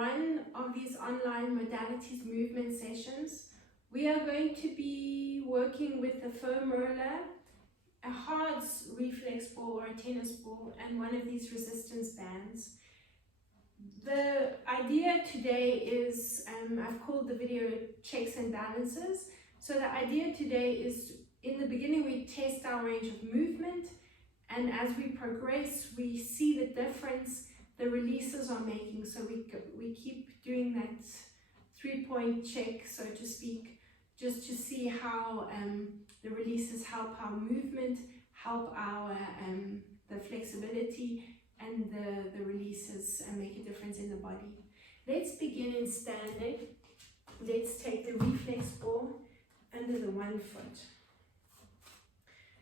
one of these online modalities movement sessions. We are going to be working with a foam roller, a hard reflex ball or a tennis ball, and one of these resistance bands. The idea today is, I've called the video Checks and Balances. So the idea today is, in the beginning we test our range of movement, and as we progress we see the difference the releases are making. So we keep doing that 3-point check, so to speak, just to see how the releases help our movement, help our the flexibility, and the releases make a difference in the body. Let's begin in standing. Let's take the reflex ball under the one foot.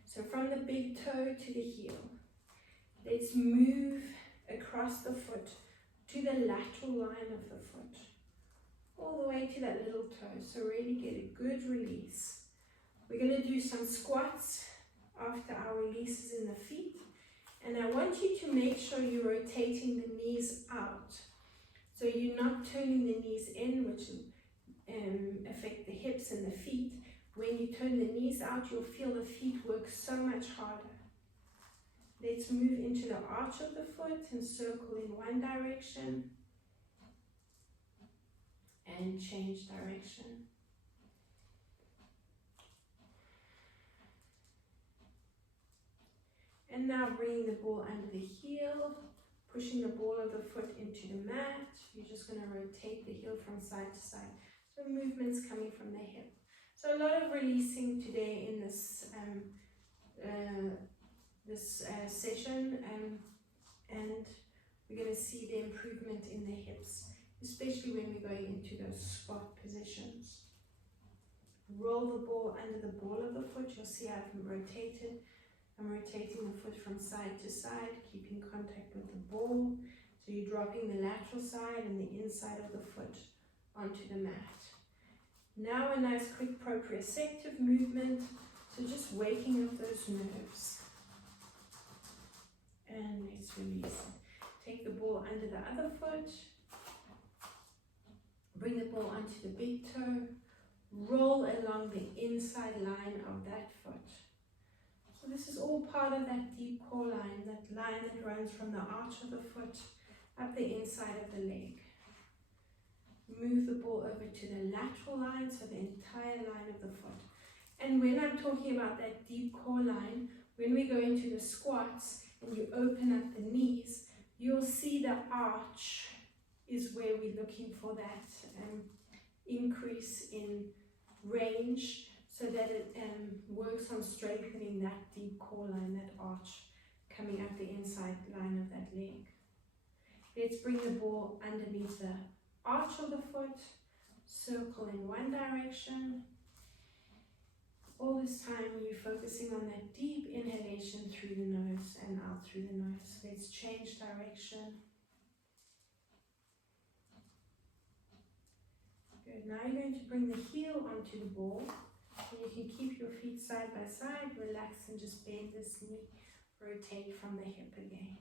So from the big toe to the heel, let's move across the foot to the lateral line of the foot, all the way to that little toe. So really get a good release. We're going to do some squats after our releases in the feet. And I want you to make sure you're rotating the knees out. So you're not turning the knees in, which affect the hips and the feet. When you turn the knees out, you'll feel the feet work so much harder. Let's move into the arch of the foot and circle in one direction and change direction. And now bringing the ball under the heel, pushing the ball of the foot into the mat. You're just going to rotate the heel from side to side. So movements coming from the hip. So a lot of releasing today in this session, and we're going to see the improvement in the hips, especially when we're going into those squat positions. Roll the ball under the ball of the foot. You'll see I've rotated. I'm rotating the foot from side to side, keeping contact with the ball. So you're dropping the lateral side and the inside of the foot onto the mat. Now a nice quick proprioceptive movement. So just waking up those nerves. And let's release. Take the ball under the other foot. Bring the ball onto the big toe. Roll along the inside line of that foot. So this is all part of that deep core line, that line that runs from the arch of the foot up the inside of the leg. Move the ball over to the lateral line, so the entire line of the foot. And when I'm talking about that deep core line, when we go into the squats and you open up the knees, you'll see the arch is where we're looking for that increase in range, so that it works on strengthening that deep core line, that arch coming up the inside line of that leg. Let's bring the ball underneath the arch of the foot, circle in one direction. All this time you're focusing on that deep inhalation through the nose and out through the nose. Let's change direction. Good. Now you're going to bring the heel onto the ball. And you can keep your feet side by side, relax, and just bend this knee, rotate from the hip again.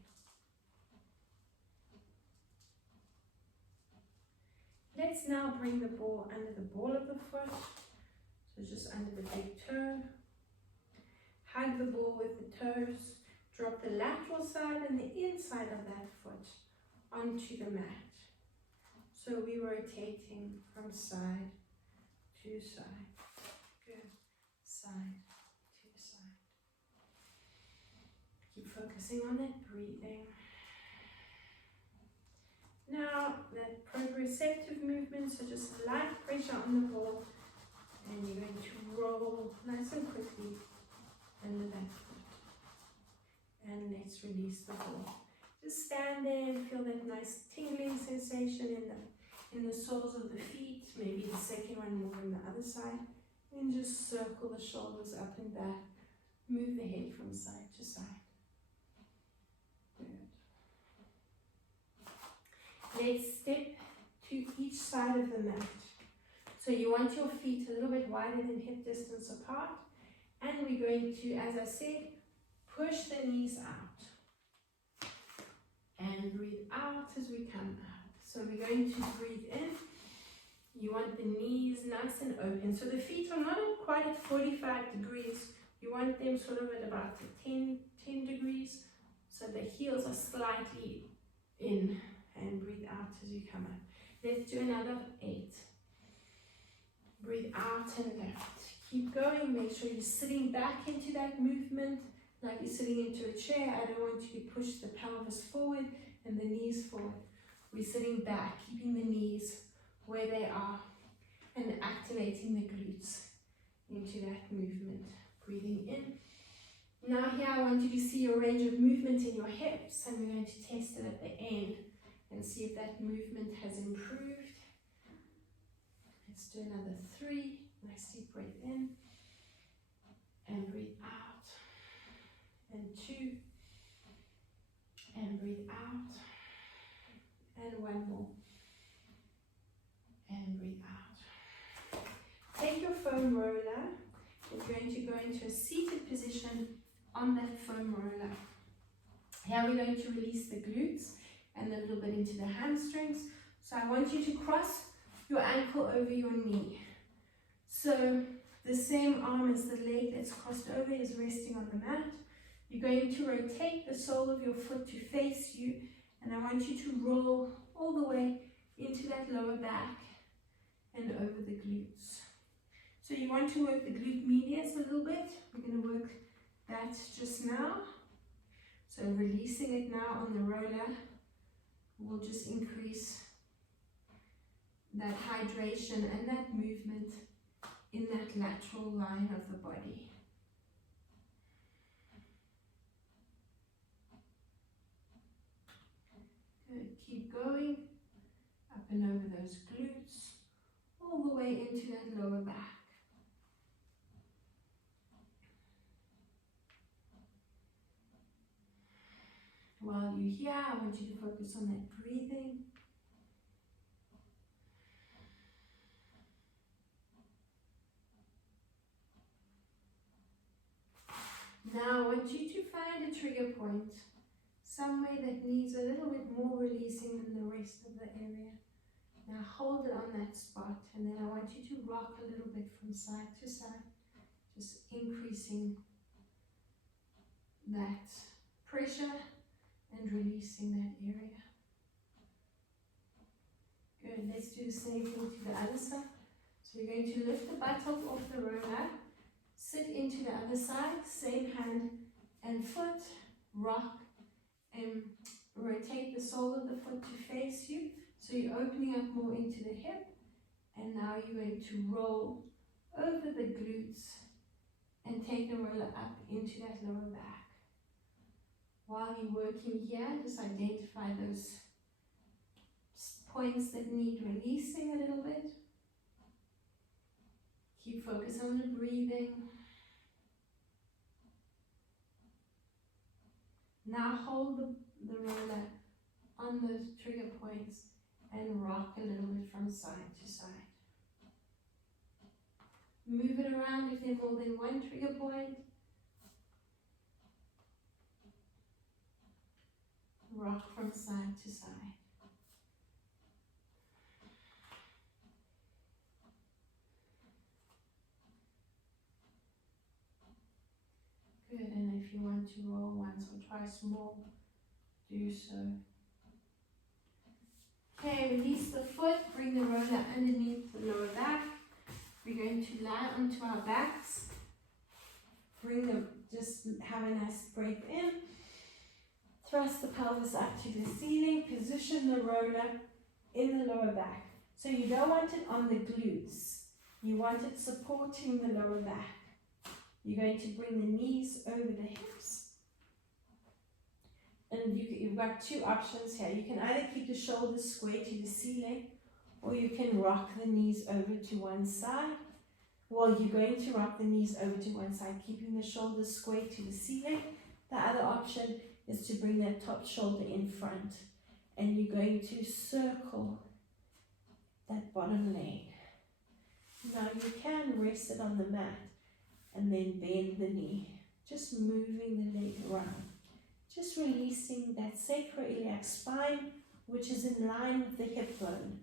Let's now bring the ball under the ball of the foot, so just under the big toe. Hug the ball with the toes, drop the lateral side and the inside of that foot onto the mat. So we're rotating from side to side. Good. Side to side. Keep focusing on that breathing. Now that proprioceptive movement, so just light pressure on the ball, and you're going to roll nice and quickly under that foot. And let's release the ball. Just stand there and feel that nice tingling sensation in the soles of the feet, maybe the second one more on the other side. And just circle the shoulders up and back. Move the head from side to side. Good. Let's step to each side of the mat. So you want your feet a little bit wider than hip distance apart. And we're going to, as I said, push the knees out. And breathe out as we come out. So we're going to breathe in. You want the knees nice and open. So the feet are not quite at 45 degrees. You want them sort of at about 10 degrees. So the heels are slightly in, and breathe out as you come up. Let's do another 8. Breathe out and lift. Keep going. Make sure you're sitting back into that movement like you're sitting into a chair. I don't want you to push the pelvis forward and the knees forward. We're sitting back, keeping the knees where they are and activating the glutes into that movement. Breathing in. Now here I want you to see your range of movement in your hips, and we're going to test it at the end and see if that movement has improved. Let's do another 3. Nice deep breath in and breathe out. And 2 and breathe out. And 1 more. And breathe out. Take your foam roller. You're going to go into a seated position on that foam roller. Here we're going to release the glutes and a little bit into the hamstrings. So I want you to cross your ankle over your knee. So the same arm as the leg that's crossed over is resting on the mat. You're going to rotate the sole of your foot to face you, and I want you to roll all the way into that lower back and over the glutes. So you want to work the glute medius a little bit. We're going to work that just now. So releasing it now on the roller will just increase that hydration and that movement in that lateral line of the body. Good. Keep going up and over those glutes, all the way into that lower back. While you're here, I want you to focus on that breathing. Now I want you to find a trigger point, somewhere that needs a little bit more releasing than the rest of the area. Now hold it on that spot, and then I want you to rock a little bit from side to side, just increasing that pressure and releasing that area. Good, let's do the same thing to the other side. So you're going to lift the buttock off the roller, sit into the other side, same hand and foot, rock and rotate the sole of the foot to face you. So you're opening up more into the hip, and now you're going to roll over the glutes and take the roller up into that lower back. While you're working here, just identify those points that need releasing a little bit. Keep focus on the breathing. Now hold the roller on those trigger points and rock a little bit from side to side. Move it around if there's more than one trigger point. Rock from side to side. Good, and if you want to roll once or twice more, do so. Okay, release the foot, bring the roller underneath the lower back. We're going to lie onto our backs. Bring them, just have a nice breath in. Thrust the pelvis up to the ceiling. Position the roller in the lower back. So you don't want it on the glutes. You want it supporting the lower back. You're going to bring the knees over the hips. And you've got 2 options here. You can either keep the shoulders square to the ceiling, or you can rock the knees over to one side. Well, you're going to rock the knees over to one side, keeping the shoulders square to the ceiling. The other option is to bring that top shoulder in front, and you're going to circle that bottom leg. Now you can rest it on the mat and then bend the knee, just moving the leg around, just releasing that sacroiliac spine which is in line with the hip bone.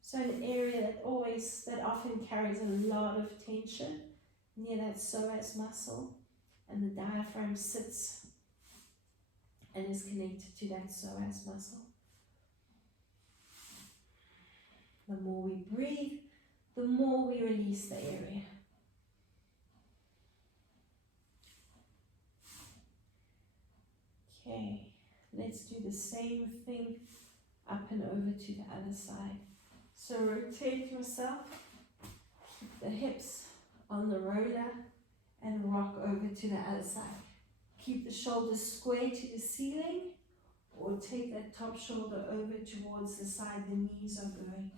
So an area that often carries a lot of tension near that psoas muscle, and the diaphragm sits and is connected to that psoas muscle. The more we breathe, the more we release the area. Okay, let's do the same thing up and over to the other side. So rotate yourself, keep the hips on the roller, and rock over to the other side. Keep the shoulders square to the ceiling, or take that top shoulder over towards the side the knees are going.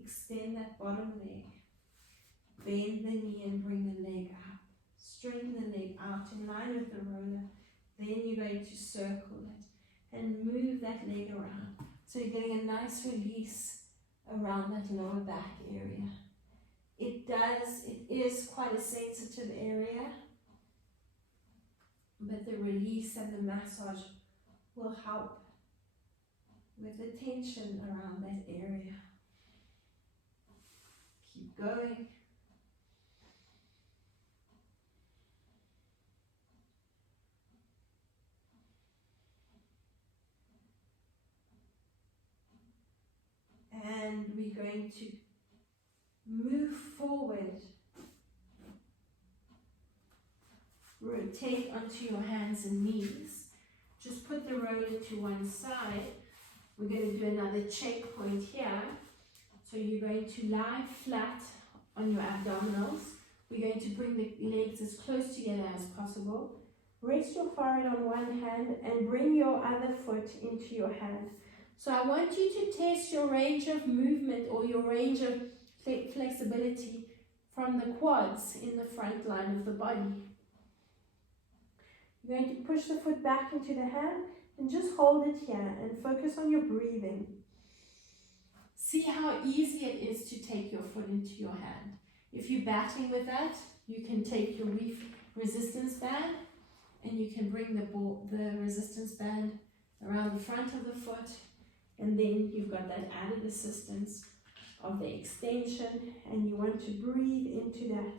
Extend that bottom leg. Bend the knee and bring the leg up. Straighten the leg out in line with the roller. Then you're going to circle it and move that leg around. So you're getting a nice release around that lower back area. It is quite a sensitive area, but the release and the massage will help with the tension around that area. Keep going. And we're going to move forward. Rotate onto your hands and knees. Just put the roller to one side. We're going to do another checkpoint here. So you're going to lie flat on your abdominals. We're going to bring the legs as close together as possible. Rest your forehead on one hand and bring your other foot into your hand. So I want you to test your range of movement or your range of flexibility from the quads in the front line of the body. You're going to push the foot back into the hand and just hold it here and focus on your breathing. See how easy it is to take your foot into your hand. If you're battling with that, you can take your resistance band and you can bring the resistance band around the front of the foot, and then you've got that added assistance of the extension, and you want to breathe into that.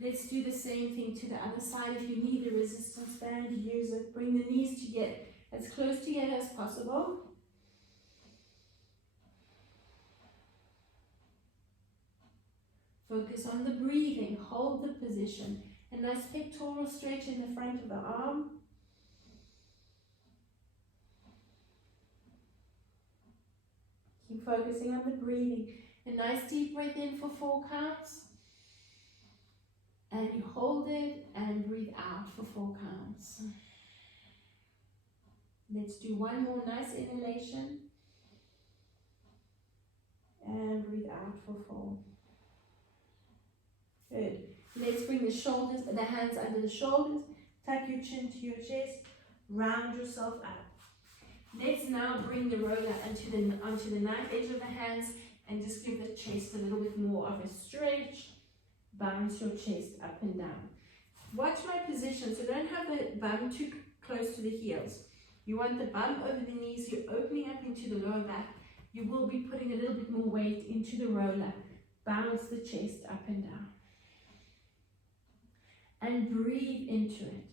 Let's do the same thing to the other side. If you need a resistance band, use it. Bring the knees to get as close together as possible. Focus on the breathing. Hold the position. A nice pectoral stretch in the front of the arm. Keep focusing on the breathing. A nice deep breath in for 4 counts. And you hold it and breathe out for 4 counts. Let's do one more nice inhalation. And breathe out for 4. Good. Let's bring the hands under the shoulders. Tuck your chin to your chest. Round yourself up. Let's now bring the roller onto the knife edge of the hands and just give the chest a little bit more of a stretch. Bounce your chest up and down. Watch my position, so don't have the bum too close to the heels. You want the bum over the knees, you're opening up into the lower back. You will be putting a little bit more weight into the roller. Bounce the chest up and down. And breathe into it.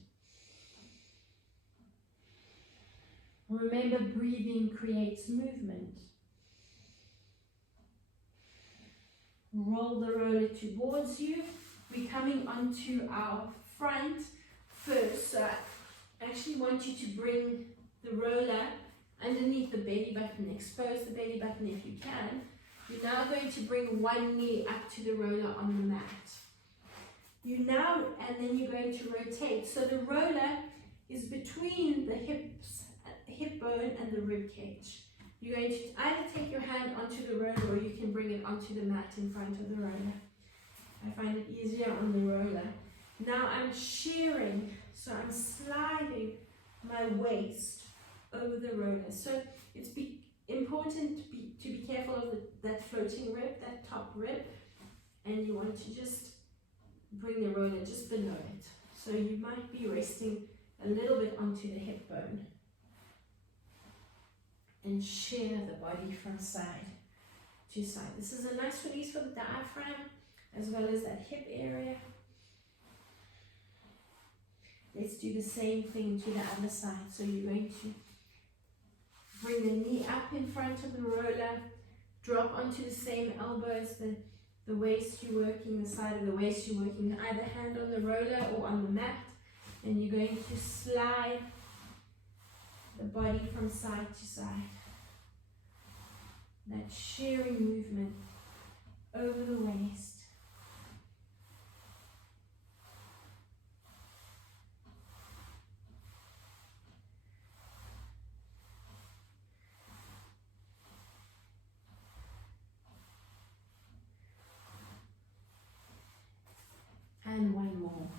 Remember, breathing creates movement. Roll the roller towards you. We're coming onto our front first. So I actually want you to bring the roller underneath the belly button. Expose the belly button if you can. You're now going to bring one knee up to the roller on the mat. And then you're going to rotate. So the roller is between the hip bone and the rib cage. You're going to either take your hand onto the roller or you can bring it onto the mat in front of the roller. I find it easier on the roller. Now I'm shearing, so I'm sliding my waist over the roller. So it's important to be careful of that floating rib, that top rib, and you want to just bring the roller just below it. So you might be resting a little bit onto the hip bone and shear the body from side to side. This is a nice release for the diaphragm as well as that hip area. Let's do the same thing to the other side. So you're going to bring the knee up in front of the roller, drop onto the same elbows, the waist you're working, the side of the waist you're working, either hand on the roller or on the mat, and you're going to slide the body from side to side. That shearing movement over the waist. And one more.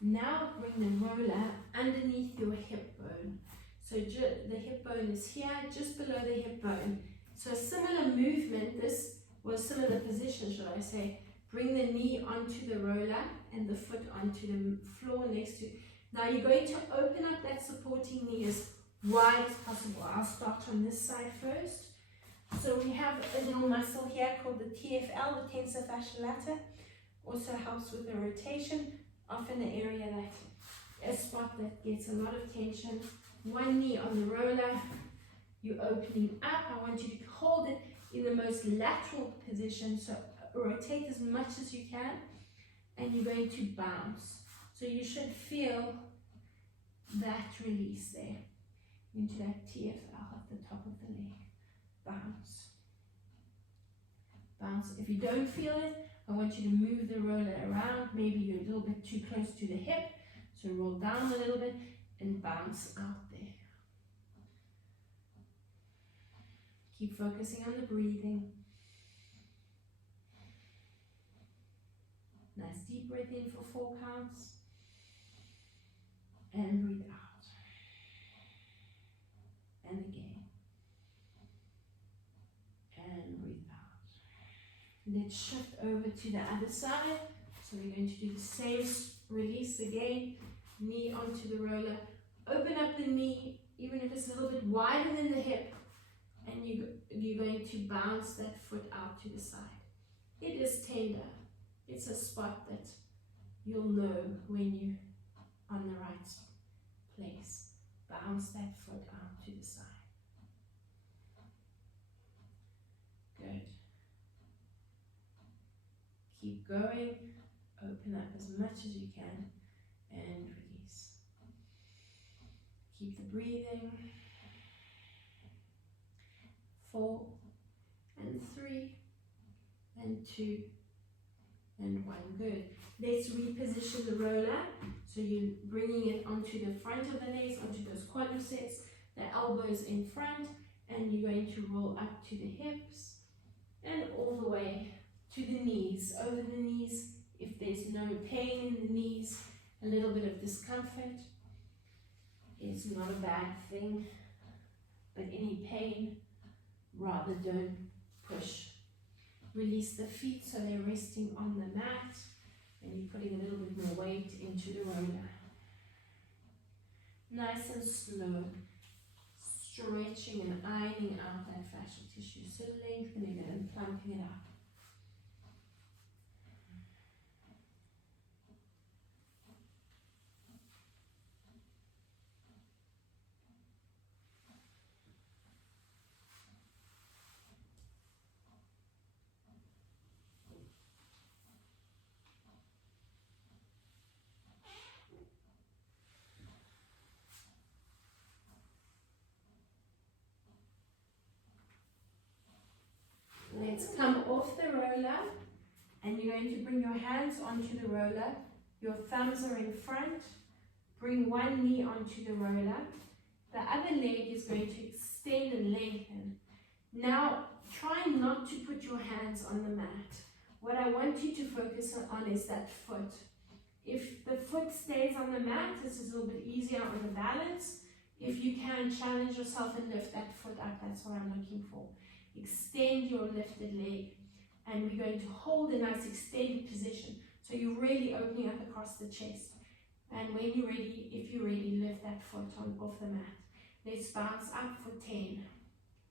Now bring the roller underneath your hip bone. So the hip bone is here, just below the hip bone. So a similar movement, this was similar position, should I say. Bring the knee onto the roller and the foot onto the floor next to it. Now you're going to open up that supporting knee as wide as possible. I'll start on this side first. So we have a little muscle here called the TFL, the tensor fasciae lata. Also helps with the rotation, often an area that, a spot that gets a lot of tension. One knee on the roller, you're opening up. I want you to hold it in the most lateral position, so rotate as much as you can, and you're going to bounce. So you should feel that release there, into that TFL at the top of the leg. Bounce. Bounce. If you don't feel it, I want you to move the roller around. Maybe you're a little bit too close to the hip, so roll down a little bit and bounce out there. Keep focusing on the breathing. Nice deep breath in for 4 counts. And breathe out. And again. And breathe out. Let's shift over to the other side. So we're going to do the same release again. Knee onto the roller. Open up the knee, even if it's a little bit wider than the hip. And you're going to bounce that foot out to the side. It is tender. It's a spot that you'll know when you're on the right place. Bounce that foot out to the side. Good. Keep going. Open up as much as you can and release. Keep the breathing. 4 and 3 and 2 and 1. Good. Let's reposition the roller. So you're bringing it onto the front of the legs, onto those quadriceps, the elbows in front, and you're going to roll up to the hips and all the way to the knees. Over the knees, if there's no pain in the knees, a little bit of discomfort, it's not a bad thing, but any pain, rather don't push. Release the feet so they're resting on the mat, and you're putting a little bit more weight into the roller. Nice and slow, stretching and ironing out that fascial tissue, so lengthening it and plumping it up. Let's come off the roller, and you're going to bring your hands onto the roller. Your thumbs are in front. Bring one knee onto the roller. The other leg is going to extend and lengthen. Now, try not to put your hands on the mat. What I want you to focus on is that foot. If the foot stays on the mat, this is a little bit easier on the balance. If you can, challenge yourself and lift that foot up. That's what I'm looking for. Extend your lifted leg, and we're going to hold a nice extended position. So you're really opening up across the chest. And when you're ready, if you're ready, lift that foot off the mat. Let's bounce up for 10,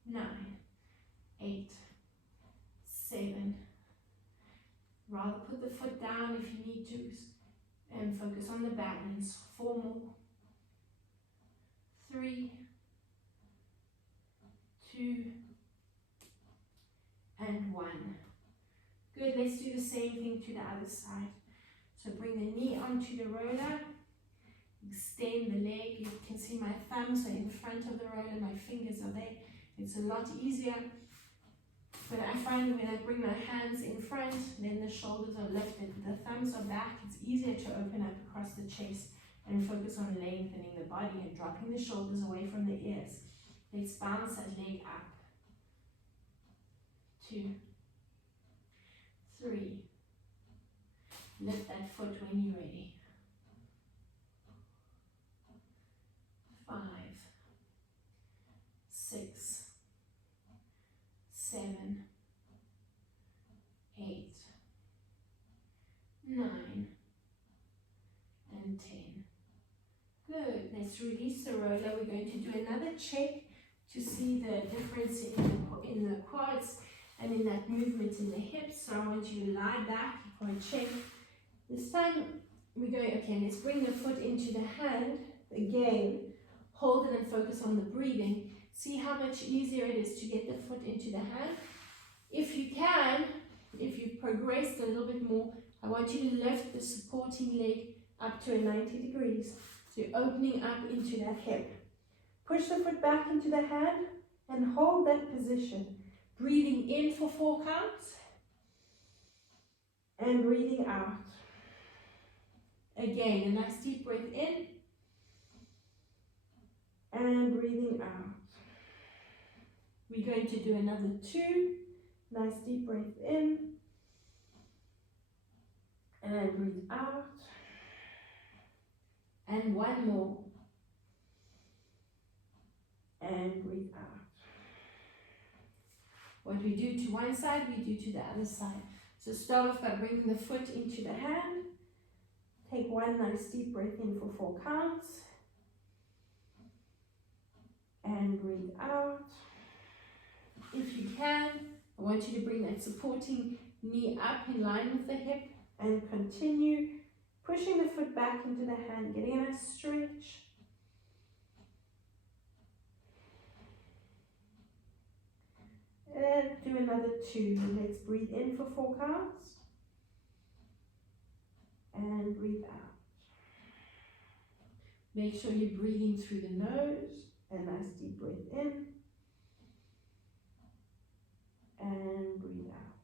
9, 8, 7. Rather put the foot down if you need to, and focus on the balance. 4 more. 3, 2, and 1. Good, let's do the same thing to the other side. So bring the knee onto the roller, extend the leg. You can see my thumbs are in front of the roller, my fingers are there. It's a lot easier, but I find when I bring my hands in front, then the shoulders are lifted, the thumbs are back. It's easier to open up across the chest and focus on lengthening the body and dropping the shoulders away from the ears. Let's bounce that leg up. 2, 3. Lift that foot when you're ready. 5, 6, 7, 8, 9, and 10. Good. Let's release the roller. We're going to do another check to see the difference in the quads and in that movement in the hips. So I want you to lie back for a check. This time we go, okay, let's bring the foot into the hand again. Hold it and focus on the breathing. See how much easier it is to get the foot into the hand. If you can, if you've progressed a little bit more, I want you to lift the supporting leg up to a 90 degrees. So you're opening up into that hip. Push the foot back into the hand and hold that position. Breathing in for 4 counts and breathing out. Again, a nice deep breath in and breathing out. We're going to do another 2. Nice deep breath in and breathe out. And 1 more. And breathe out. What we do to one side, we do to the other side. So start off by bringing the foot into the hand. Take 1 nice deep breath in for 4 counts. And breathe out. If you can, I want you to bring that supporting knee up in line with the hip and continue pushing the foot back into the hand, getting a nice stretch. And do another 2. Let's breathe in for 4 counts. And breathe out. Make sure you're breathing through the nose. A nice deep breath in. And breathe out.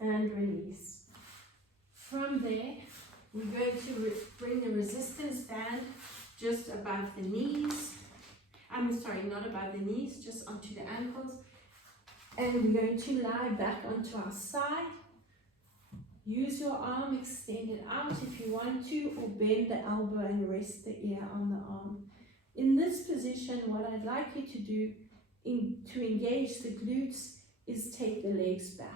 And release. From there, we're going to bring the resistance band just above the knees. I'm sorry, not above the knees, just onto the ankles. And we're going to lie back onto our side. Use your arm extended out if you want to, or bend the elbow and rest the ear on the arm. In this position, what I'd like you to do to engage the glutes is take the legs back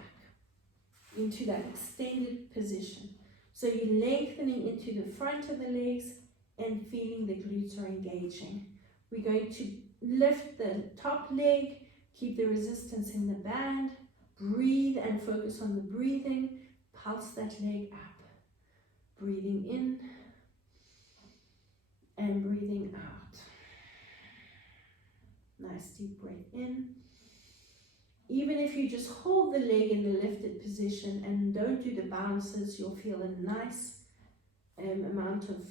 into that extended position. So you're lengthening into the front of the legs and feeling the glutes are engaging. We're going to lift the top leg, keep the resistance in the band, breathe and focus on the breathing, pulse that leg up. Breathing in and breathing out. Nice deep breath in. Even if you just hold the leg in the lifted position and don't do the bounces, you'll feel a nice amount of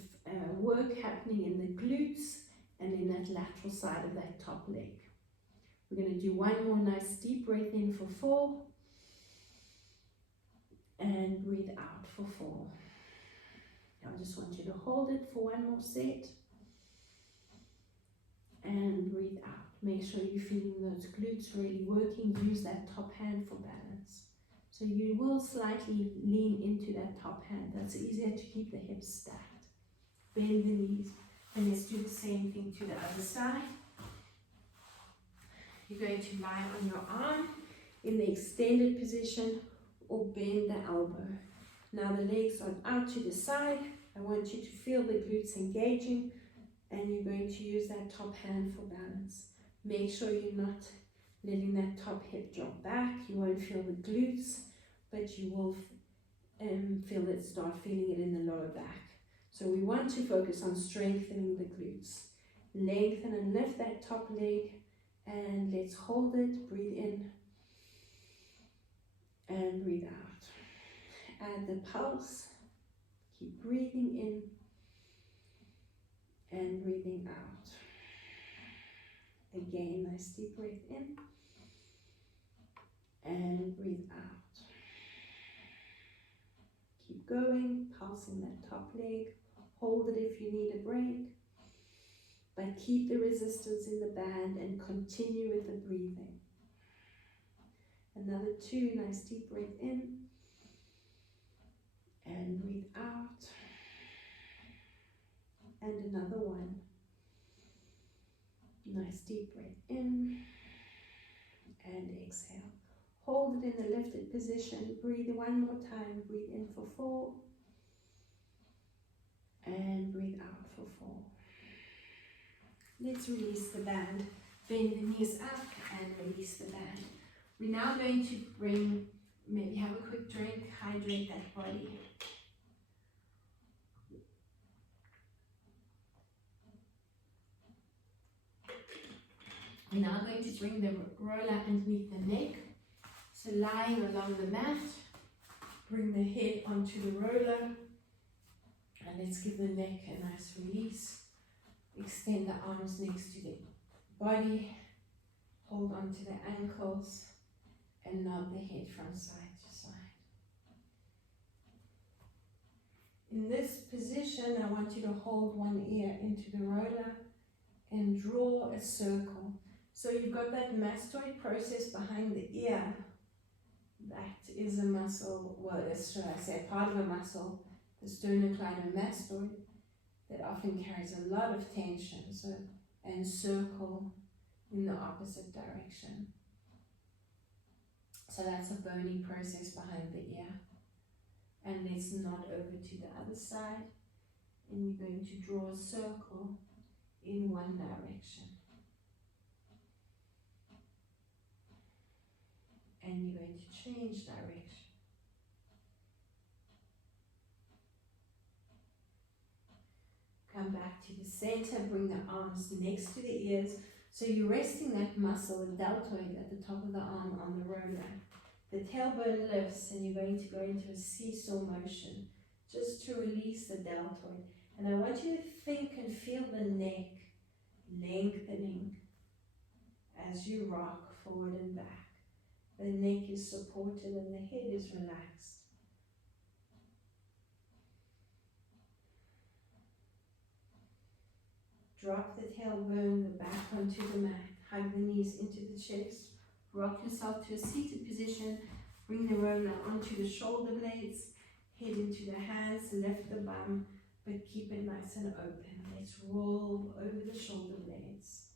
work happening in the glutes and in that lateral side of that top leg. We're going to do 1 more nice deep breath in for 4 and breathe out for 4. I just want you to hold it for 1 more set and breathe out. Make sure you're feeling those glutes really working. Use that top hand for balance. So you will slightly lean into that top hand. That's easier to keep the hips stacked. Bend the knees. And let's do the same thing to the other side. You're going to lie on your arm in the extended position or bend the elbow. Now the legs are out to the side. I want you to feel the glutes engaging, and you're going to use that top hand for balance. Make sure you're not letting that top hip drop back. You won't feel the glutes, but you will start feeling it in the lower back. So we want to focus on strengthening the glutes. Lengthen and lift that top leg, and let's hold it. Breathe in and breathe out. Add the pulse. Keep breathing in and breathing out. Again, nice deep breath in and breathe out. Keep going, pulsing that top leg. Hold it if you need a break, but keep the resistance in the band and continue with the breathing. Another 2, nice deep breath in and breathe out. And another 1. Nice deep breath in and exhale. Hold it in the lifted position. Breathe 1 more time. Breathe in for 4 and breathe out for 4. Let's release the band. Bend the knees up and release the band. We're now going to maybe have a quick drink, hydrate that body. We're now going to bring the roller underneath the neck. So lying along the mat, bring the head onto the roller, and let's give the neck a nice release. Extend the arms next to the body, hold onto the ankles, and nod the head from side to side. In this position, I want you to hold one ear into the roller and draw a circle. So you've got that mastoid process behind the ear. That is a muscle, well, should I say, part of a muscle, the sternocleidomastoid, that often carries a lot of tension, and circle in the opposite direction. So that's a bony process behind the ear. And let's nod over to the other side, and you're going to draw a circle in one direction. And you're going to change direction. Come back to the center, bring the arms next to the ears. So you're resting that muscle, the deltoid at the top of the arm on the roller. The tailbone lifts and you're going to go into a seesaw motion just to release the deltoid. And I want you to think and feel the neck lengthening as you rock forward and back. The neck is supported and the head is relaxed. Drop the tailbone, the back onto the mat. Hug the knees into the chest. Rock yourself to a seated position. Bring the roller onto the shoulder blades. Head into the hands. Lift the bum, but keep it nice and open. Let's roll over the shoulder blades.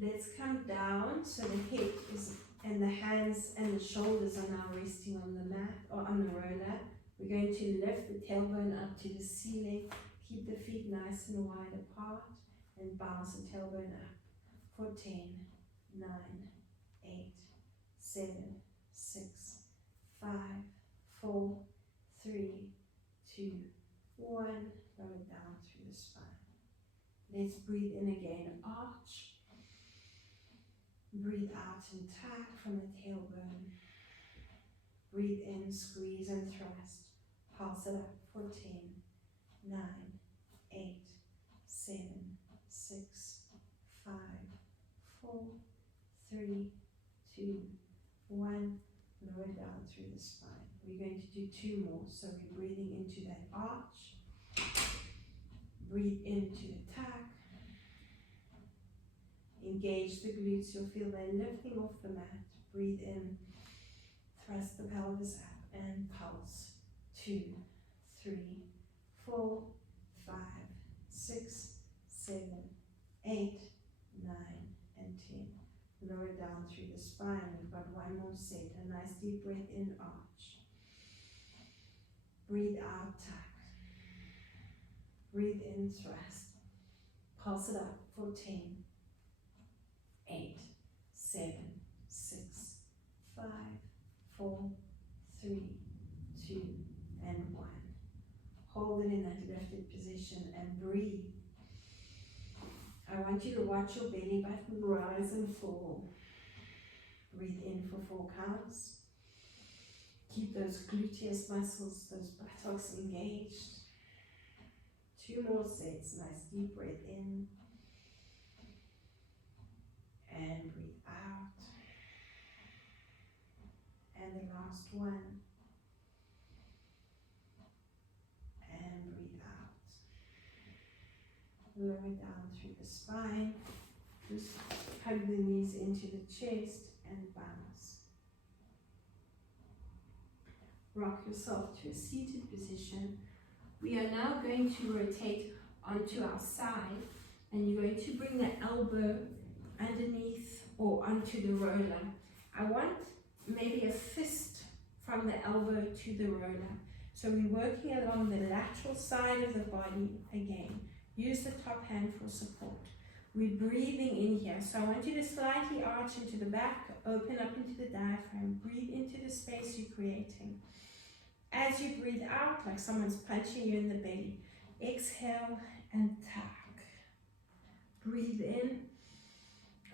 Let's come down so the head is, and the hands and the shoulders are now resting on the mat or on the roller. We're going to lift the tailbone up to the ceiling. Keep the feet nice and wide apart and bounce the tailbone up for 10, 9, 8, 7, 6, 5, 4, 3, 2, 1. Lower it down through the spine. Let's breathe in again, arch. Breathe out and tap from the tailbone. Breathe in, squeeze and thrust. Pulse it up for 10, 9, 8, 7, 6, 5, 4, 3, 2, 1. Lower down through the spine. We're going to do 2 more. So we're breathing into that arch. Breathe into the tuck. Engage the glutes. You'll feel they're lifting off the mat. Breathe in. Thrust the pelvis up and pulse. 2, 3, 4, 5, 6, 7, 8, 9, and 10. Lower down through the spine. We've got one more set. A nice deep breath in, arch. Breathe out, tuck. Breathe in, thrust. Pulse it up for 10, 8, 7, 6, 5, 4, 3, 2, and 1. Hold it in that lifted position and breathe. I want you to watch your belly button rise and fall. Breathe in for 4 counts. Keep those gluteus muscles, those buttocks engaged. 2 more sets. Nice deep breath in. And breathe out. And the last one. And breathe out. Lower down through the spine. Just hug the knees into the chest and bounce. Rock yourself to a seated position. We are now going to rotate onto our side, and you're going to bring the elbow underneath or onto the roller. I want maybe a fist from the elbow to the roller. So we're working along the lateral side of the body again. Use the top hand for support. We're breathing in here. So I want you to slightly arch into the back, open up into the diaphragm, breathe into the space you're creating. As you breathe out, like someone's punching you in the belly, exhale and tuck. Breathe in,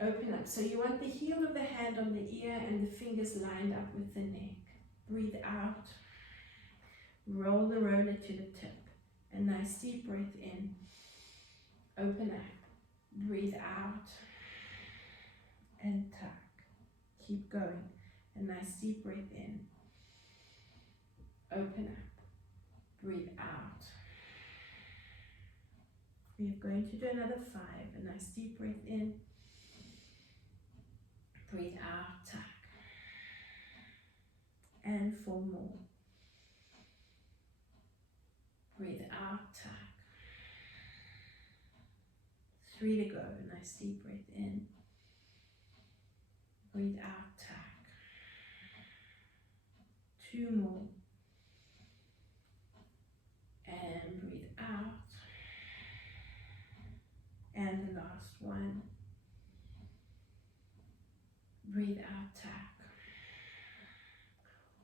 open up. So you want the heel of the hand on the ear and the fingers lined up with the neck. Breathe out, roll the roller to the tip. A nice deep breath in, open up, breathe out, and tuck. Keep going. A nice deep breath in. Open up, breathe out. We're going to do another 5. A nice deep breath in, breathe out, tuck. And 4 more. Breathe out, tuck. 3 to go. A nice deep breath in, breathe out, tuck. 2 more. And breathe out. And the last one. Breathe out, tuck.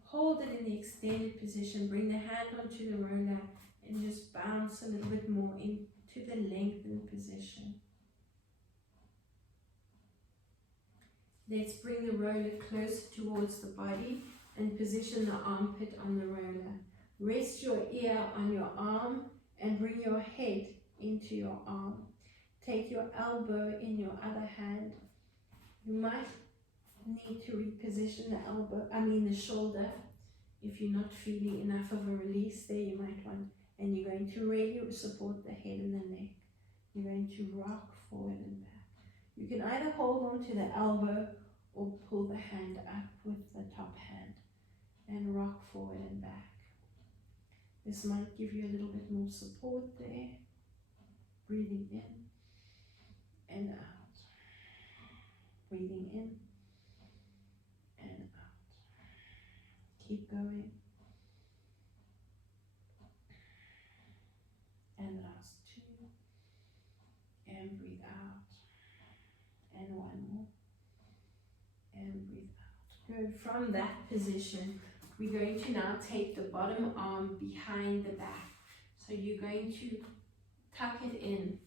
Hold it in the extended position. Bring the hand onto the roller and just bounce a little bit more into the lengthened position. Let's bring the roller closer towards the body and position the armpit on the roller. Rest your ear on your arm and bring your head into your arm. Take your elbow in your other hand. You might need to reposition the shoulder. If you're not feeling enough of a release there, you might want, and you're going to really support the head and the neck. You're going to rock forward and back. You can either hold on to the elbow or pull the hand up with the top hand and rock forward and back. This might give you a little bit more support there. Breathing in and out. Breathing in and out. Keep going. And last 2. And breathe out. And 1 more. And breathe out. Good. From that position, we're going to now take the bottom arm behind the back. So you're going to tuck it in.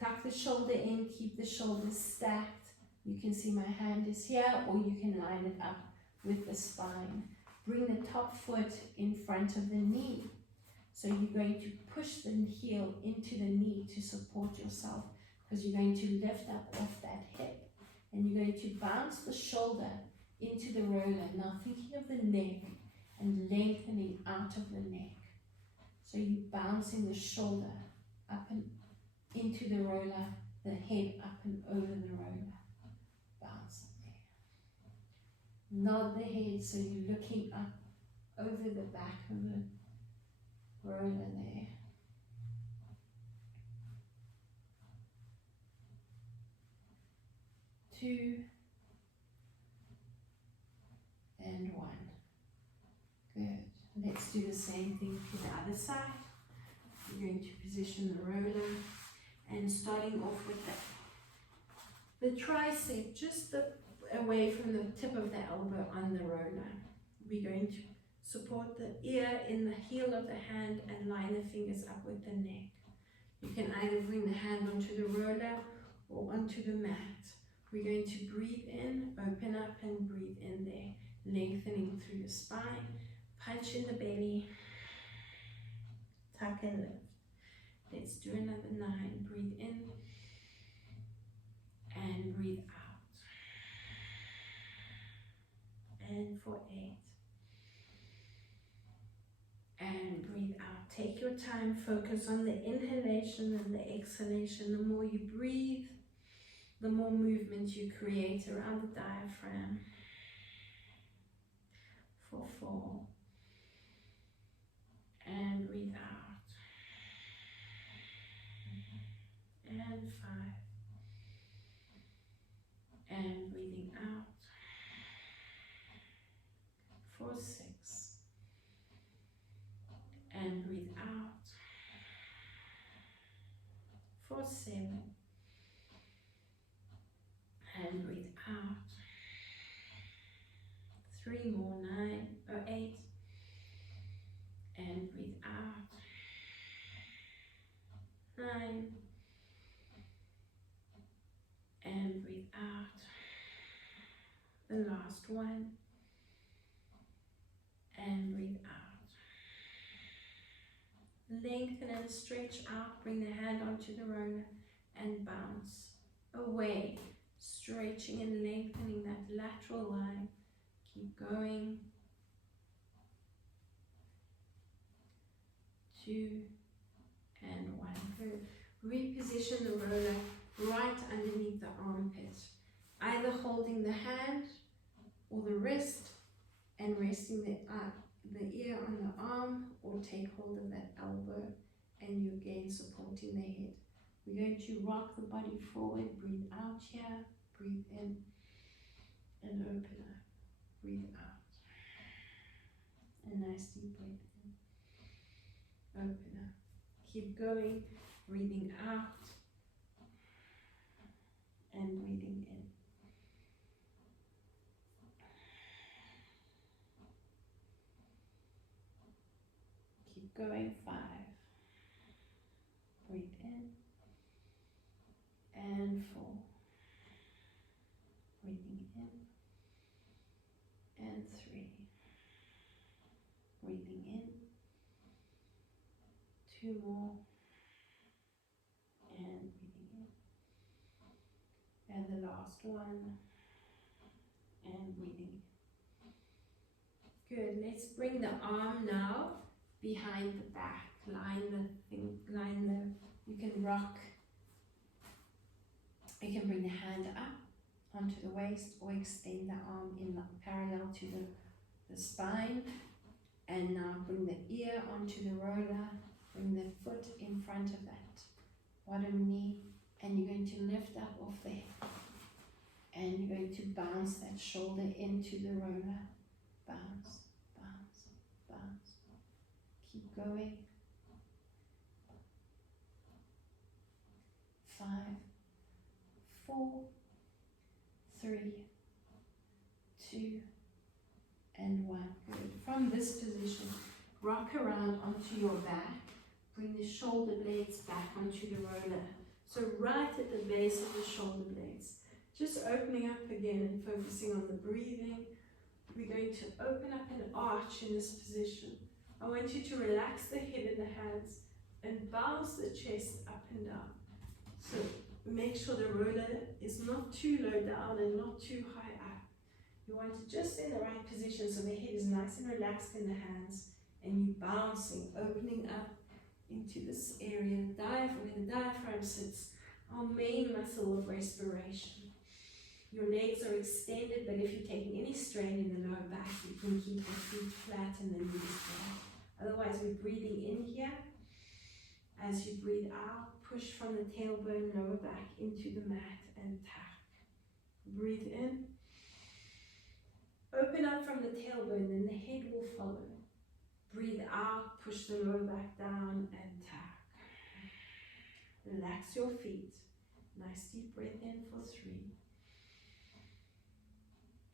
Tuck the shoulder in, keep the shoulders stacked. You can see my hand is here, or you can line it up with the spine. Bring the top foot in front of the knee. So you're going to push the heel into the knee to support yourself, because you're going to lift up off that hip. And you're going to bounce the shoulder into the roller. Now thinking of the neck and lengthening out of the neck. So you're bouncing the shoulder up and into the roller, the head up and over the roller, bounce up there. Nod the head so you're looking up over the back of the roller there. 2 and 1. Good. Let's do the same thing to the other side. We're going to position the roller and starting off with the tricep just away from the tip of the elbow on the roller. We're going to support the ear in the heel of the hand and line the fingers up with the neck. You can either bring the hand onto the roller or onto the mat. We're going to breathe in, open up and breathe in there, lengthening through the spine, punch in the belly, tuck and lift. Let's do another 9. Breathe in and breathe out. And for 8. And breathe out. Take your time, focus on the inhalation and the exhalation. The more you breathe, the more movement you create around the diaphragm. For 4. And breathe out. And 5. And breathing out. For 6. And breathe out. For 7. And breathe out. 3 more, 9 or 8. And breathe out. 9. And breathe out. The last one. And breathe out. Lengthen and stretch out. Bring the hand onto the roller and bounce away. Stretching and lengthening that lateral line. Keep going. 2 and 1. Good. Reposition the roller right underneath the armpit. Either holding the hand or the wrist and resting the ear on the arm, or take hold of that elbow and you again supporting the head. We're going to rock the body forward. Breathe out here. Breathe in and open up. Breathe out. A nice deep breath in. Open up. Keep going. Breathing out and breathing in. Keep going. 5. Breathe in and 4. Breathing in and 3. Breathing in. 2 more. And breathing in. And the last one. And breathing in. Good. Let's bring the arm now behind the back. You can rock. You can bring the hand up onto the waist or extend the arm in parallel to the spine. And now bring the ear onto the roller. Bring the foot in front of that bottom knee. And you're going to lift up off the hip. And you're going to bounce that shoulder into the roller. Bounce, bounce, bounce. Keep going. 5, 4, 3, 2, and 1. Good. From this position, rock around onto your back. Bring the shoulder blades back onto the roller. So right at the base of the shoulder blades. Just opening up again and focusing on the breathing. We're going to open up an arch in this position. I want you to relax the head and the hands and bounce the chest up and down. So make sure the roller is not too low down and not too high up. You want it just in the right position so the head is nice and relaxed in the hands and you're bouncing, opening up into this area, where the diaphragm sits, our main muscle of respiration. Your legs are extended, but if you're taking any strain in the lower back, you can keep your feet flat and the knees flat. Otherwise, we're breathing in here. As you breathe out, push from the tailbone, lower back into the mat and tack. Breathe in. Open up from the tailbone, then the head will follow. Breathe out, push the lower back down and tack. Relax your feet. Nice deep breath in for 3.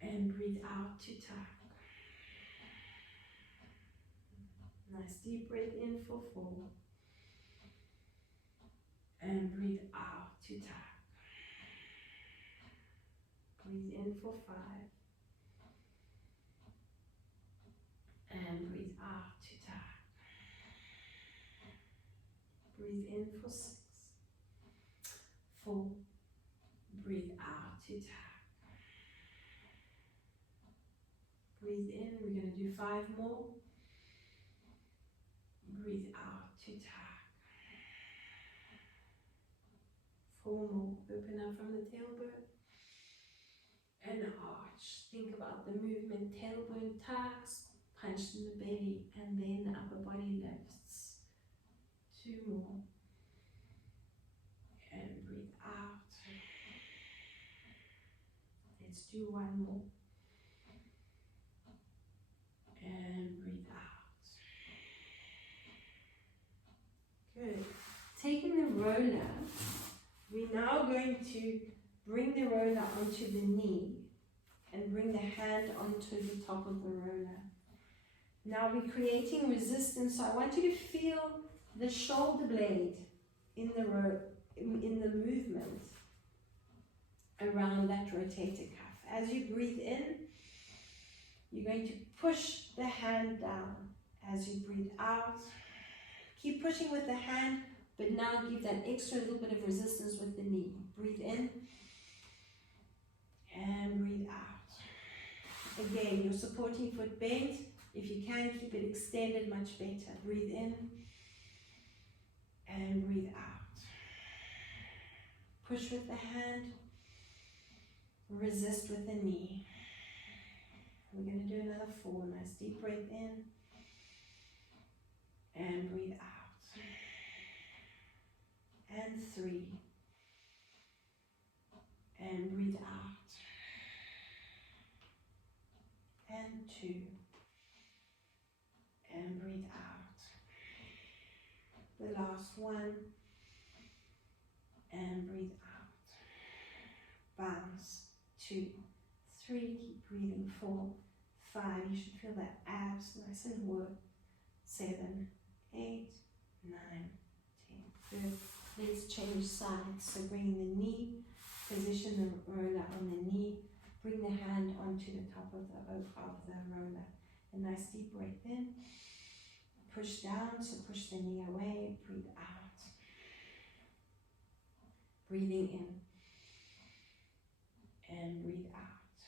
And breathe out to tack. Nice deep breath in for 4. And breathe out to tack. Breathe in for 5. And breathe out to tack. Breathe in for 6. 4. Breathe out to tack. Breathe in. We're going to do 5 more. Breathe out to tack. 4 more. Open up from the tailbone. And arch. Think about the movement. Tailbone tucks, punch in the belly, and then the upper body lifts. 2 more. And breathe out. Let's do 1 more. And breathe out. Good. Taking the roller, we're now going to bring the roller onto the knee and bring the hand onto the top of the roller. Now we're creating resistance, so I want you to feel the shoulder blade in the movement around that rotator cuff. As you breathe in, you're going to push the hand down. As you breathe out, keep pushing with the hand, but now give that extra little bit of resistance with the knee. Breathe in and breathe out. Again, your supporting foot bent. If you can, keep it extended, much better. Breathe in and breathe out. Push with the hand, resist with the knee. We're going to do another 4. Nice deep breath in and breathe out. And 3. And breathe out. And 2. And breathe out. The last 1. And breathe out. Bounce. 2. 3. Keep breathing. 4. 5. You should feel that abs nice and work. 7. 8. 9. 10. Good. Let's change sides. So bring the knee, position the roller on the knee, bring the hand onto the top of the roller. A nice deep breath in. Push down, so push the knee away. Breathe out. Breathing in. And breathe out.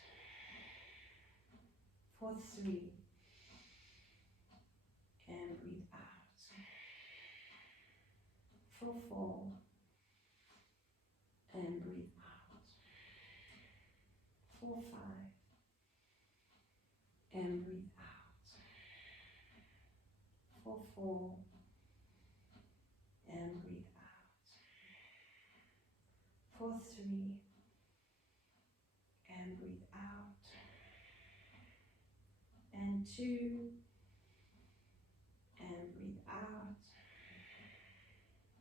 For 3. And breathe out. For 4. And breathe out. For 5. And breathe out. For 4. And breathe out. For 3. And breathe out. And 2. And breathe out.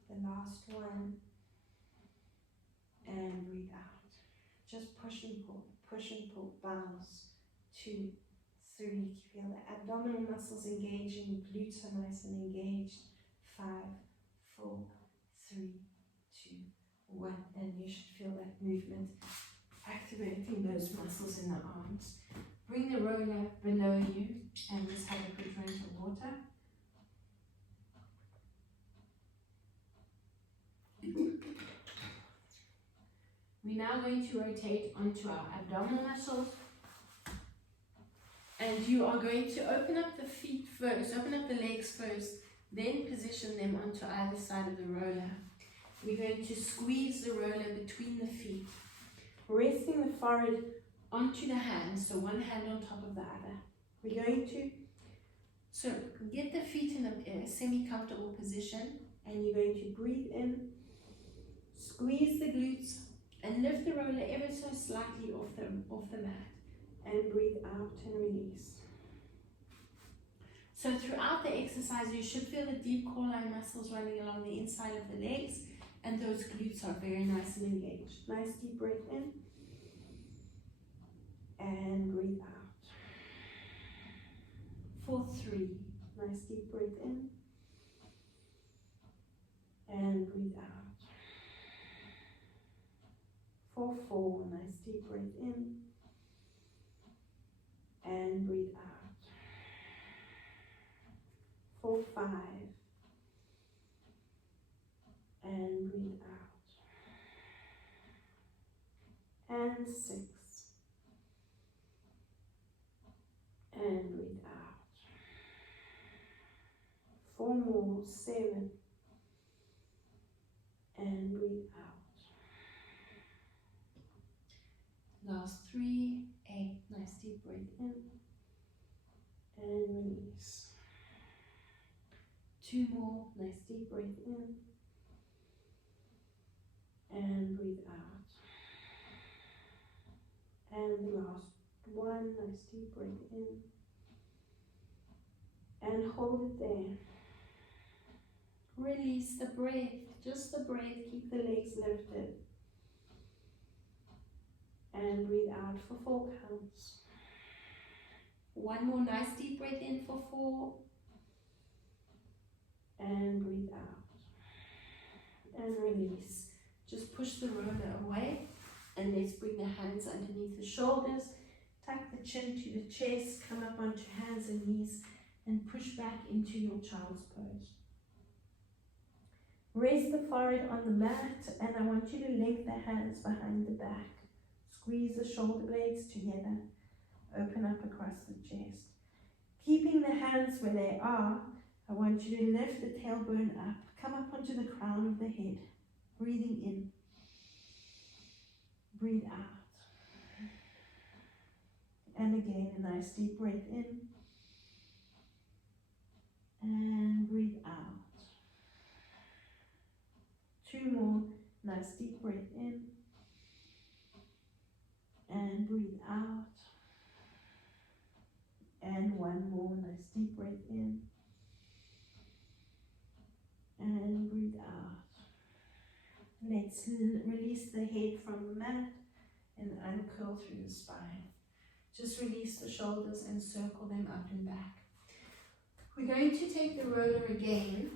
The last 1. And breathe out. Just push and pull, bounce. 2, 3, feel the abdominal muscles engaging, glutes are nice and engaged. 5, 4, 3, 2, 1, and you should feel that movement activating those muscles in the arms. Bring the roller below you and just have a quick drink of water. We're now going to rotate onto our abdominal muscles, and you are going to open up the feet first, open up the legs first, Then position them onto either side of the roller. We're going to squeeze the roller between the feet, resting the forehead onto the hands, so one hand on top of the other. We're going to get the feet in a semi-comfortable position, and you're going to breathe in, squeeze the glutes, and lift the roller ever so slightly off the mat, and breathe out and release. So throughout the exercise, you should feel the deep core line muscles running along the inside of the legs, and those glutes are very nice and engaged. Nice deep breath in, and breathe out. For 3, nice deep breath in, and breathe out. For 4, nice deep breath in, and breathe out. For 5, and breathe out. And 6, and breathe out. 4 more, 7, and breathe out. Last 3, 8, nice deep breath in, and release. 2 more, nice deep breath in, and breathe out. And the last 1, nice deep breath in, and hold it there. Release the breath, just the breath, keep the legs lifted. And breathe out for 4 counts. 1 more nice deep breath in for 4. And breathe out. And release. Just push the roller away, and let's bring the hands underneath the shoulders. Tuck the chin to the chest, come up onto hands and knees, and push back into your child's pose. Raise the forehead on the mat, and I want you to link the hands behind the back. Squeeze the shoulder blades together. Open up across the chest. Keeping the hands where they are, I want you to lift the tailbone up. Come up onto the crown of the head. Breathing in. Breathe out. And again, a nice deep breath in. And breathe out. 2 more, nice deep breath in. And breathe out. And 1 more, nice deep breath in. And breathe out. Let's release the head from the mat and uncurl through the spine. Just release the shoulders and circle them up and back. We're going to take the roller again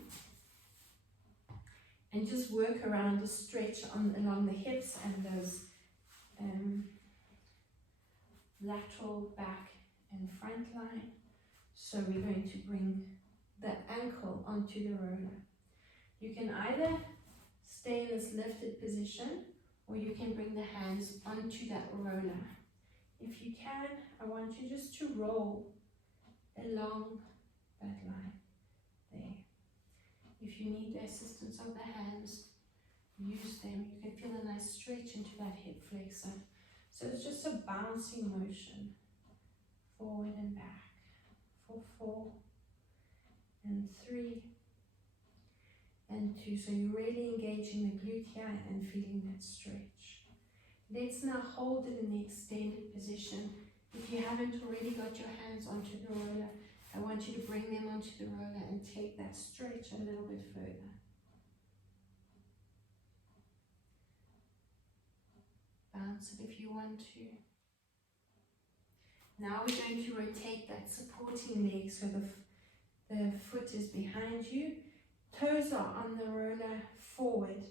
and just work around the stretch along the hips and those lateral back and front line. So we're going to bring the ankle onto the roller. You can either stay in this lifted position, or you can bring the hands onto that roller. If you can, I want you just to roll along that line there. If you need the assistance of the hands, use them. You can feel a nice stretch into that hip flexor. So it's just a bouncing motion, forward and back, for 4 and 3 and 2. So you're really engaging the glute here and feeling that stretch. Let's now hold it in the extended position. If you haven't already got your hands onto the roller, I want you to bring them onto the roller and take that stretch a little bit further. Bounce it if you want to. Now we're going to rotate that supporting leg so the foot is behind you. Toes are on the roller forward,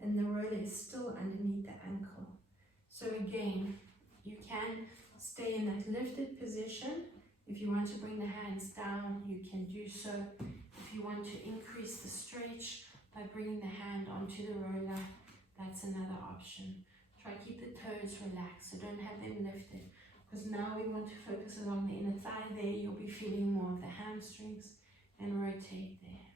and the roller is still underneath the ankle. So again, you can stay in that lifted position. If you want to bring the hands down, you can do so. If you want to increase the stretch by bringing the hand onto the roller, that's another option. Try to keep the toes relaxed, so don't have them lifted, because now we want to focus along the inner thigh there. You'll be feeling more of the hamstrings, and rotate there.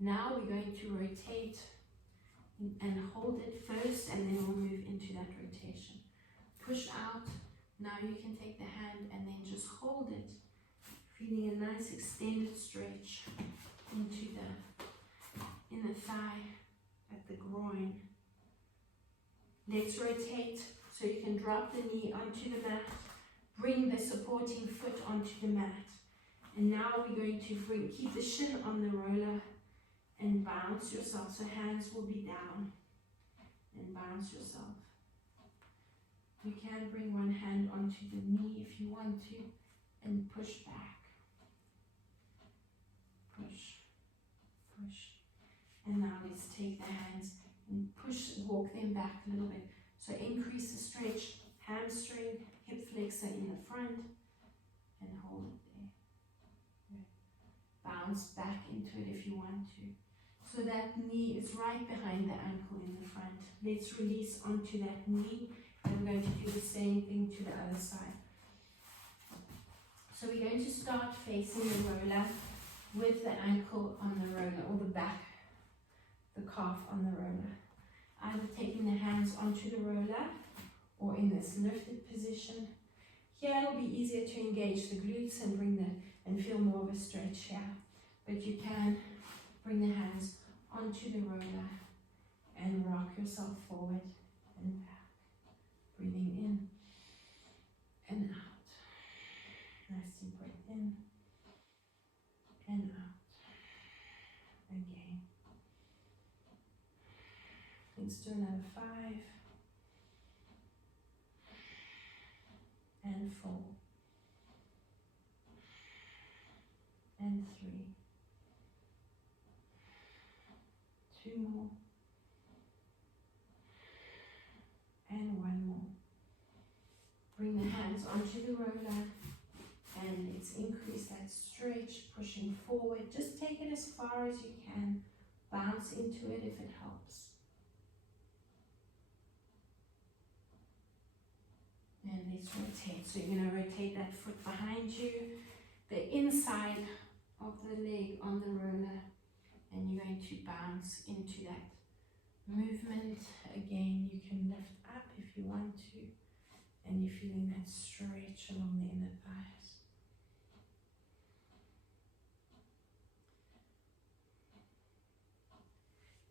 Now we're going to rotate and hold it first, and then we'll move into that rotation. Push out. Now you can take the hand and then just hold it, feeling a nice extended stretch into the inner thigh at the groin. Let's rotate so you can drop the knee onto the mat, bring the supporting foot onto the mat. And now we're going to keep the shin on the roller and bounce yourself. So hands will be down and bounce yourself. You can bring one hand onto the knee if you want to and push back. Push, push. And now let's take the hands and push, walk them back a little bit. So increase the stretch, hamstring, hip flexor in the front, and hold it there. Good. Bounce back into it if you want to. So that knee is right behind the ankle in the front. Let's release onto that knee. I'm going to do the same thing to the other side. So we're going to start facing the roller with the ankle on the roller, or the back, the calf on the roller. Either taking the hands onto the roller or in this lifted position. Here it'll be easier to engage the glutes and feel more of a stretch here. But you can bring the hands onto the roller and rock yourself forward and back. Breathing in and out. Nice deep breath in and out. Again. Let's do another 5 and 4 and 3. 2 more. And 1 more. Bring the hands onto the roller and let's increase that stretch, pushing forward. Just take it as far as you can. Bounce into it if it helps. And let's rotate. So you're going to rotate that foot behind you, the inside of the leg on the roller, and you're going to bounce into that movement. Again, you can lift up if you want to, and you're feeling that stretch along the inner thighs.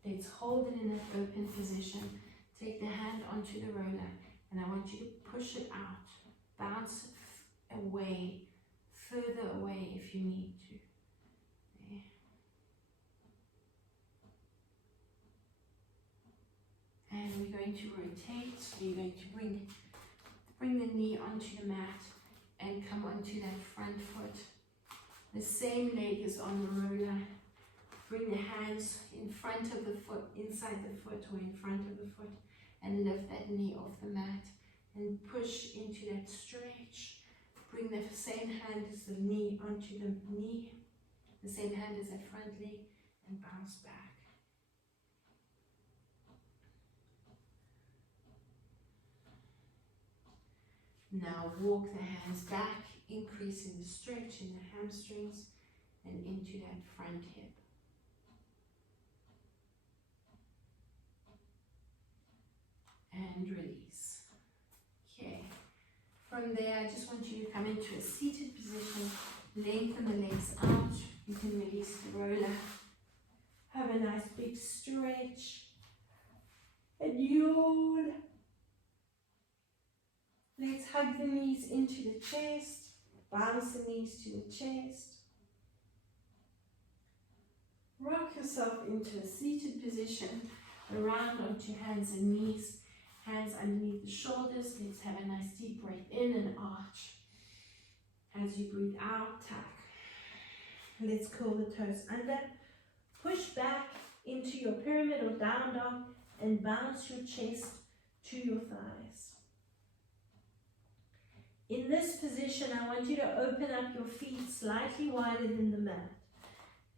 Let's hold it in that open position. Take the hand onto the roller, and I want you to push it out. Bounce away, further away if you need to. There. And we're going to rotate. So you're going to bring the knee onto the mat and come onto that front foot. The same leg is on the roller. Bring the hands in front of the foot, inside the foot or in front of the foot, and lift that knee off the mat and push into that stretch. Bring the same hand as the knee onto the knee, the same hand as that front leg, and bounce back. Now walk the hands back, increasing the stretch in the hamstrings and into that front hip. And release. Okay. From there, I just want you to come into a seated position, lengthen the legs out. You can release the roller. Have a nice big stretch. And yawn. Let's hug the knees into the chest. Bounce the knees to the chest. Rock yourself into a seated position. Around onto hands and knees. Hands underneath the shoulders. Let's have a nice deep breath in and arch. As you breathe out, tuck. Let's curl the toes under. Push back into your pyramid or down dog and bounce your chest to your thighs. In this position, I want you to open up your feet slightly wider than the mat.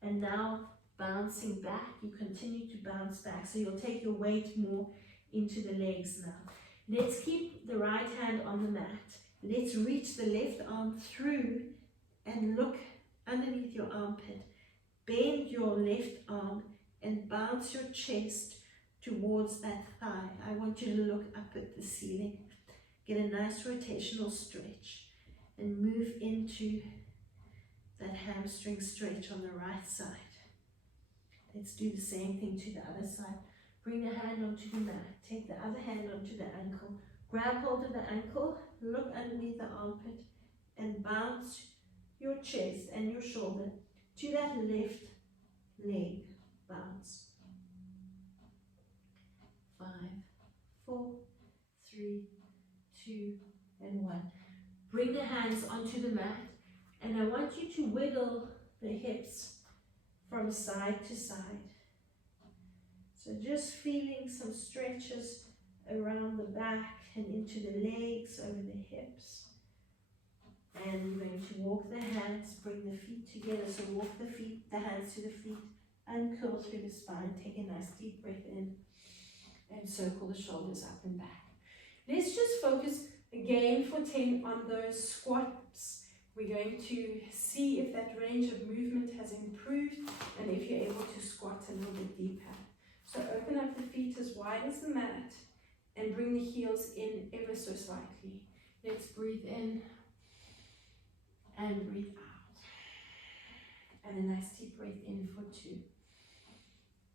And now, bouncing back, you continue to bounce back. So you'll take your weight more into the legs now. Let's keep the right hand on the mat. Let's reach the left arm through and look underneath your armpit Bend your left arm and bounce your chest towards that thigh. I want you to look up at the ceiling. Get a nice rotational stretch and move into that hamstring stretch on the right side. Let's do the same thing to the other side. Bring the hand onto the mat. Take the other hand onto the ankle. Grab hold of the ankle. Look underneath the armpit and bounce your chest and your shoulder to that left leg bounce. 5, 4, 3, 2, and 1. Bring the hands onto the mat, and I want you to wiggle the hips from side to side. So just feeling some stretches around the back and into the legs, over the hips. And you're going to walk the hands, bring the feet together. So walk the hands to the feet, uncurl through the spine. Take a nice deep breath in and circle the shoulders up and back. Let's just focus again for 10 on those squats. We're going to see if that range of movement has improved and if you're able to squat a little bit deeper. So open up the feet as wide as the mat and bring the heels in ever so slightly. Let's breathe in and breathe out. And a nice deep breath in for 2.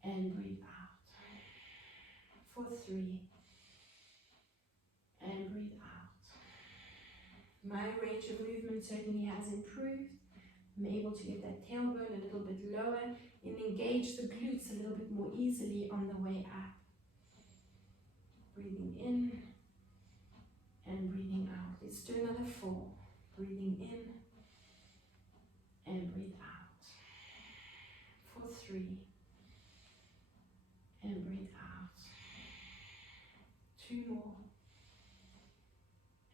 And breathe out. For 3. And breathe out. My range of movement certainly has improved. I'm able to get that tailbone a little bit lower and engage the glutes a little bit more easily on the way up. Breathing in and breathing out. Let's do another 4. Breathing in and breathe out. For 3. And breathe out. 2 more.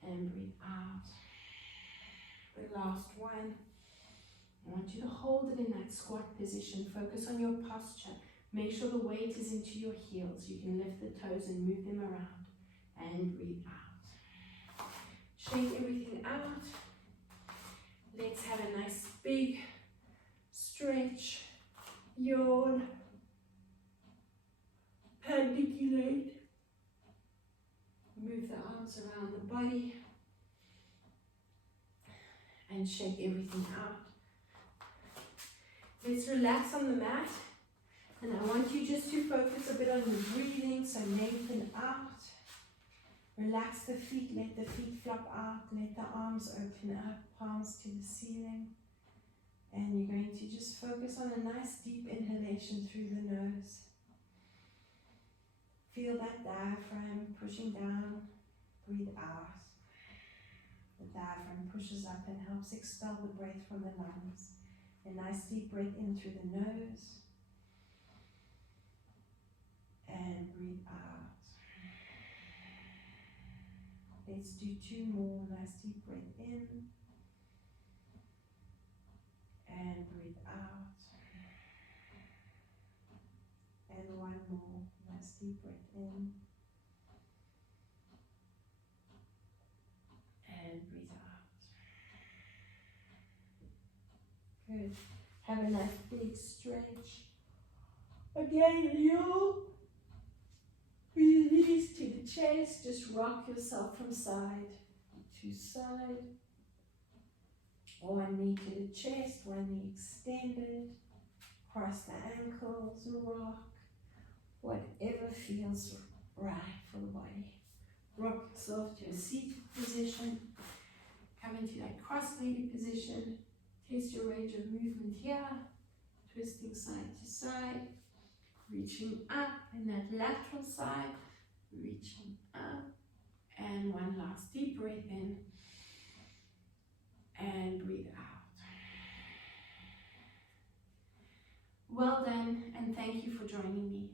And breathe out. The last one. I want you to hold it in that squat position. Focus on your posture. Make sure the weight is into your heels. You can lift the toes and move them around. And breathe out. Shake everything out. Let's have a nice big stretch. Yawn. Pandiculate. Move the arms around the body. And shake everything out. Let's relax on the mat, and I want you just to focus a bit on your breathing, so lengthen out. Relax the feet, let the feet flop out, let the arms open up, palms to the ceiling. And you're going to just focus on a nice deep inhalation through the nose. Feel that diaphragm pushing down, breathe out. The diaphragm pushes up and helps expel the breath from the lungs. A nice deep breath in through the nose and breathe out. Let's do 2 more. Nice deep breath in and breathe out. And 1 more. Nice deep breath in and breathe out. Good. Have a nice big stretch. Again, you release to the chest. Just rock yourself from side to side. 1 knee to the chest, 1 knee extended. Cross the ankles, rock. Whatever feels right for the body. Rock yourself to a seated position. Come into that cross-legged position. Test your range of movement here. Twisting side to side. Reaching up in that lateral side. Reaching up. And 1 last deep breath in. And breathe out. Well done, and thank you for joining me.